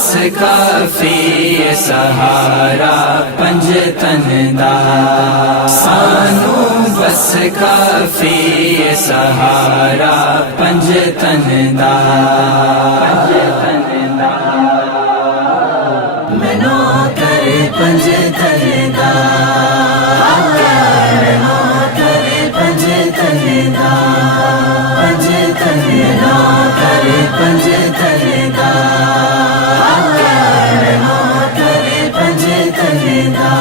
بس کافی سہارا پنجتن دا، سانو بس کافی سہارا پنجتن دا، میں نوکر پنجتن دا، میں نوکر پنجتن دا، پنجتن نوکر پنجتن دا، میں نوکر پنجتن دا،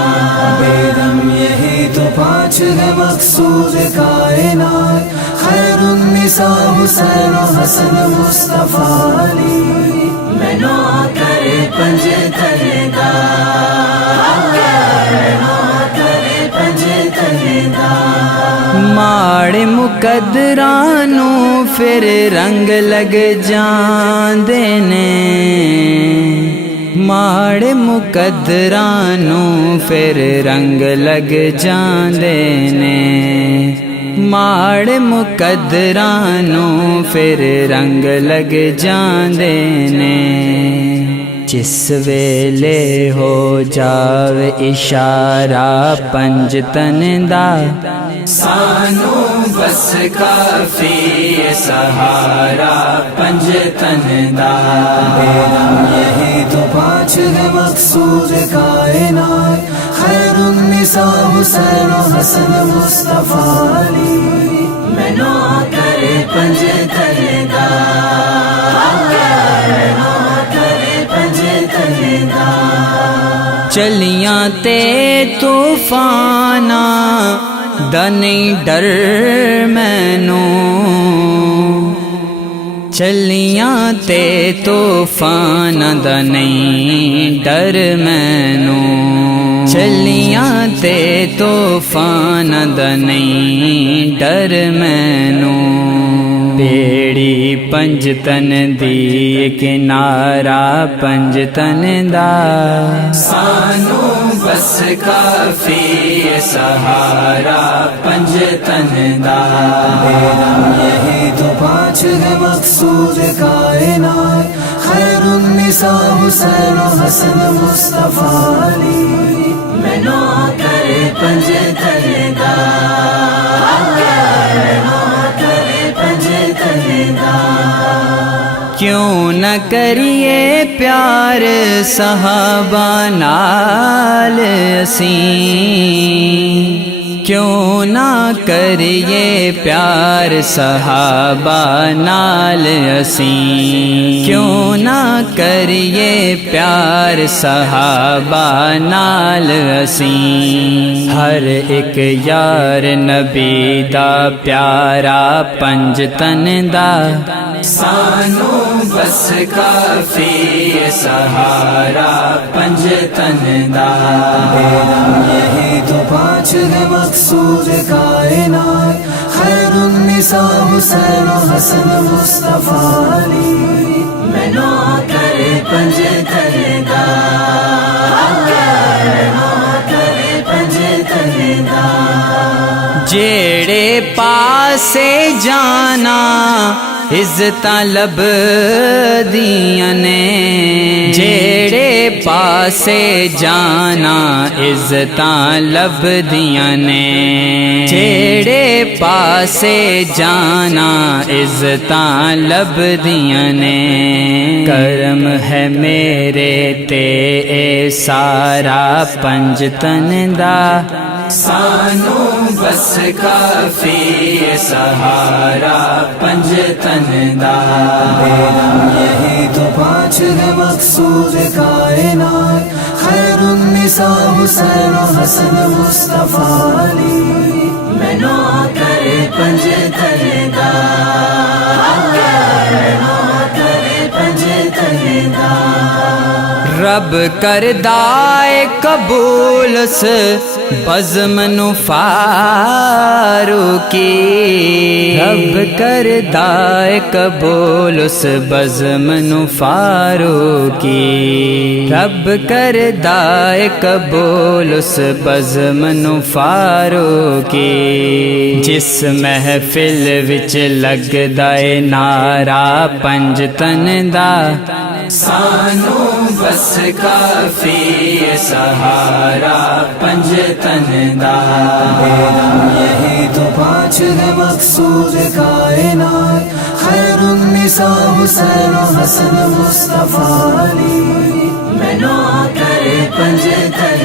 بیدم یہی تو پانچ ہے مقصود کائنات، خیر النساء حسین و حسن مصطفیٰ علی، میں نوکر پنجتن دا، میں نوکر پنجتن دا، ماڑے مقدرانو پھر رنگ لگ جاندے نے، ماڑے مقدرانو پھر رنگ لگ جاندے نے، ماڑے مقدرانو پھر رنگ لگ جاندے نے، جس ویلے ہو جاوے اشارہ پنجتن دا، سانو بس کافی سہارا پنجتن دا، بیدم یہی تو پانچ ہے مقصود کائنات، خیر النساء حسین و حسن مصطفیٰ علی، میں نوکر پنجتن دا، میں نوکر پنجتن دا، چلیاں تے طوفانا دا نہیں ڈر مینوں، چلیاں تے طوفان دا نہیں ڈر مینوں، چلیاں تے طوفان دا نہیں ڈر مینوں، بیڑی پنجتن دی کنارہ پنجتن دا، سانو بس کافی سہارا پنجتن دا، بیدم یہی تو پانچ ہے مقصود کائنات، خیر النساء حسین و حسن مصطفیٰ علی، میں نوکر پنجتن دا، میں نوکر پنجتن دا، کیوں نہ کریے پیار صحابہ نال اسیں، کیوں نہ کریے پیار صحابہ نال اسیں، کیوں نہ کریے پیار صحابہ نال اسیں، ہر ایک یار نبی دا پیارا پنجتن دا، سانو بس کافی سہارا پنجتن دا، بیدم یہی تو پانچ ہے مقصود کائنات، خیر النساء حسین و حسن مصطفیٰ علی، میں نوکر پنجتن دا، میں نوکر پنجتن دا، جیڑے پاسے جانا عزتاں لب دیاں نے، جیڑے پاسے جانا عزتاں لب دیاں نے، جیڑے پاسے جانا عزتاں لب دیاں نے، کرم ہے میرے تے اے سارا پنجتن دا، سانو بس کافی سہارا پنجتن دا، بیدم یہی تو پانچ ہے مقصود کائنات، خیر النساء حسین و حسن مصطفیٰ علی، میں نوکر پنجتن دا، میں نوکر پنجتن دا، رب کردائے قبول سے بزم نو فاروقی، رب کردائے قبول سے بزم نو فاروقی، رب کردائے قبول سے بزم نو فاروقی، جس محفل وچ لگدا اے نعرہ پنجتن دا، سانو بس کافی سہارا پنجتن دا یہی تو پانچ ہے مقصود کائنات، خیر النساء حسین و حسن مصطفیٰ علی، میں نوکر پنجتن